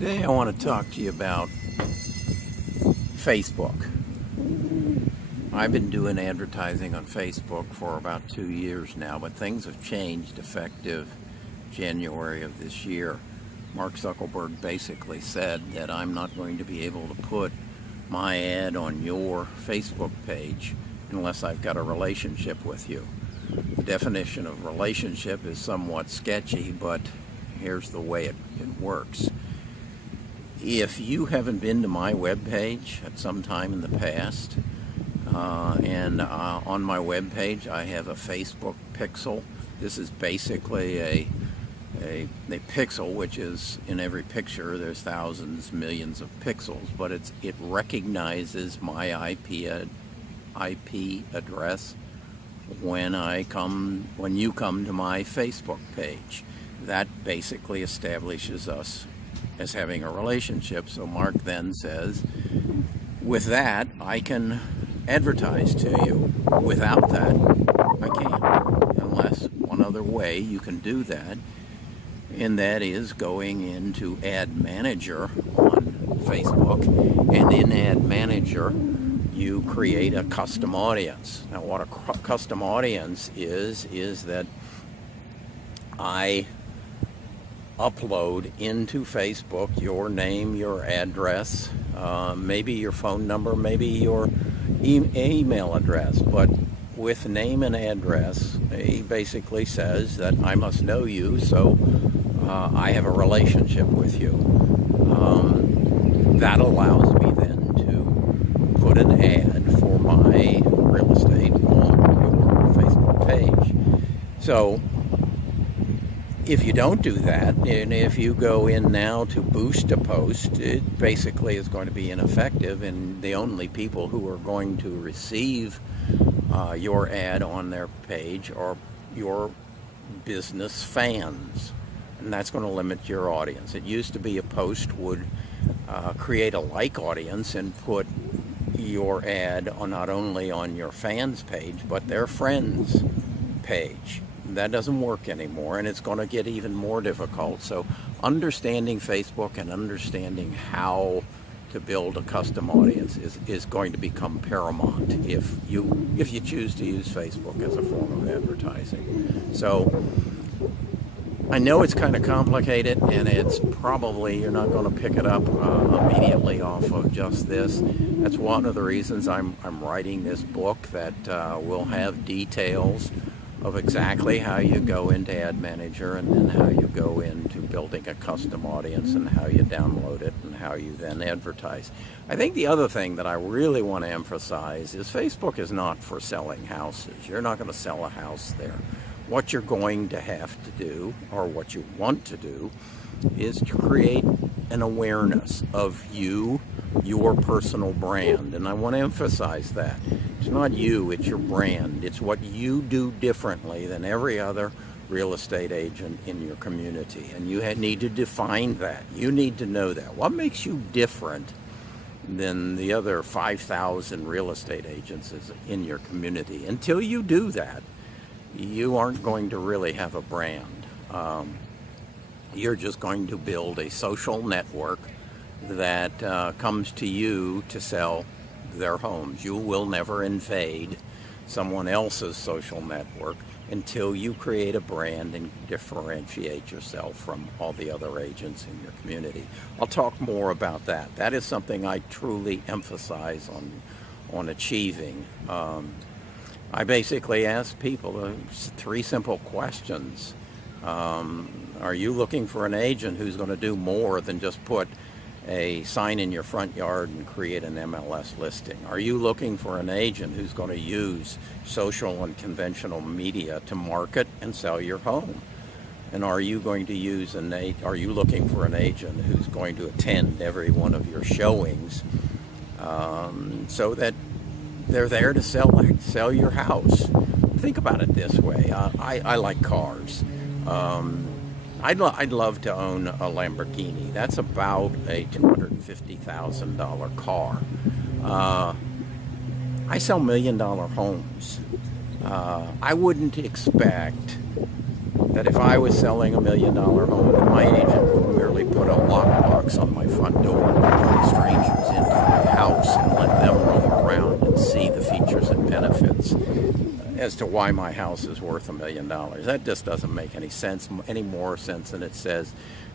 Today I want to talk to you about Facebook. I've been doing advertising on Facebook for about 2 years now, but things have changed effective January of this year. Mark Zuckerberg basically said that I'm not going to be able to put my ad on your Facebook page unless I've got a relationship with you. The definition of relationship is somewhat sketchy, but here's the way it works. If you haven't been to my webpage at some time in the past, and on my webpage I have a Facebook pixel. This is basically a pixel, which is in every picture. There's thousands, millions of pixels, but it recognizes my IP address when you come to my Facebook page. That basically establishes us as having a relationship. So Mark then says, with that, I can advertise to you. Without that, I can't. Unless one other way you can do that, and that is going into Ad Manager on Facebook, and in Ad Manager, you create a custom audience. Now, what a custom audience is that I upload into Facebook your name, your address, maybe your phone number, maybe your email address, but with name and address, he basically says that I must know you, so I have a relationship with you. That allows me then to put an ad for my real estate on your Facebook page. So if you don't do that, and if you go in now to boost a post, it basically is going to be ineffective, and the only people who are going to receive your ad on their page are your business fans, and that's going to limit your audience. It used to be a post would create a like audience and put your ad on not only on your fans page, but their friends page. That doesn't work anymore, and it's going to get even more difficult. So understanding Facebook and understanding how to build a custom audience is going to become paramount if you choose to use Facebook as a form of advertising. So I know it's kind of complicated, and it's probably you're not going to pick it up immediately off of just this. That's one of the reasons I'm writing this book that will have details of exactly how you go into Ad Manager, and then how you go into building a custom audience, and how you download it, and how you then advertise. I think the other thing that I really want to emphasize is Facebook is not for selling houses. You're not going to sell a house there. What you're going to have to do, or what you want to do, is to create an awareness of you, your personal brand. And I want to emphasize that. It's not you, it's your brand. It's what you do differently than every other real estate agent in your community. And you need to define that. You need to know that. What makes you different than the other 5,000 real estate agents in your community? Until you do that, you aren't going to really have a brand. You're just going to build a social network that comes to you to sell their homes. You will never invade someone else's social network until you create a brand and differentiate yourself from all the other agents in your community. I'll talk more about that. That is something I truly emphasize on achieving. I basically ask people 3 simple questions. Are you looking for an agent who's going to do more than just put a sign in your front yard and create an MLS listing? Are you looking for an agent who's going to use social and conventional media to market and sell your home? And are you going to use are you looking for an agent who's going to attend every one of your showings so that they're there to sell your house? Think about it this way. I like cars. I'd love to own a Lamborghini. That's about a $250,000 car. I sell $1 million homes. I wouldn't expect that if I was selling $1 million home, that my agent would merely put a lockbox on my front door and invite strangers into my house and let them roam around and see the features and benefits as to why my house is worth $1 million. That just doesn't make any sense, any more sense than it says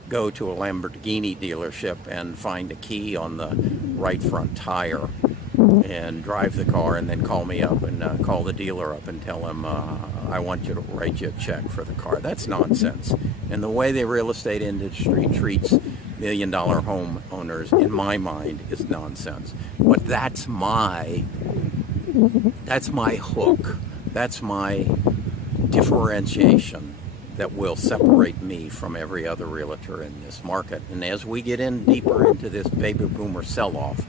go to a Lamborghini dealership and find a key on the right front tire and drive the car and then call me up and call the dealer up and tell him I want you to write you a check for the car. That's nonsense. And the way the real estate industry treats $1 million home owners, in my mind, is nonsense. But that's my hook. That's my differentiation that will separate me from every other realtor in this market. And as we get in deeper into this baby boomer sell-off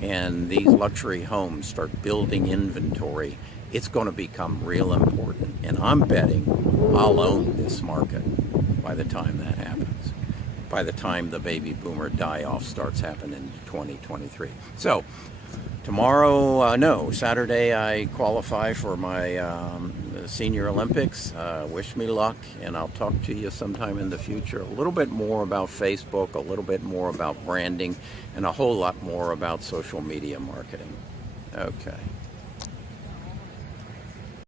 and these luxury homes start building inventory, it's going to become real important. And I'm betting I'll own this market by the time that happens, by the time the baby boomer die-off starts happening in 2023. So Saturday I qualify for my Senior Olympics. Wish me luck, and I'll talk to you sometime in the future a little bit more about Facebook, a little bit more about branding, and a whole lot more about social media marketing. Okay.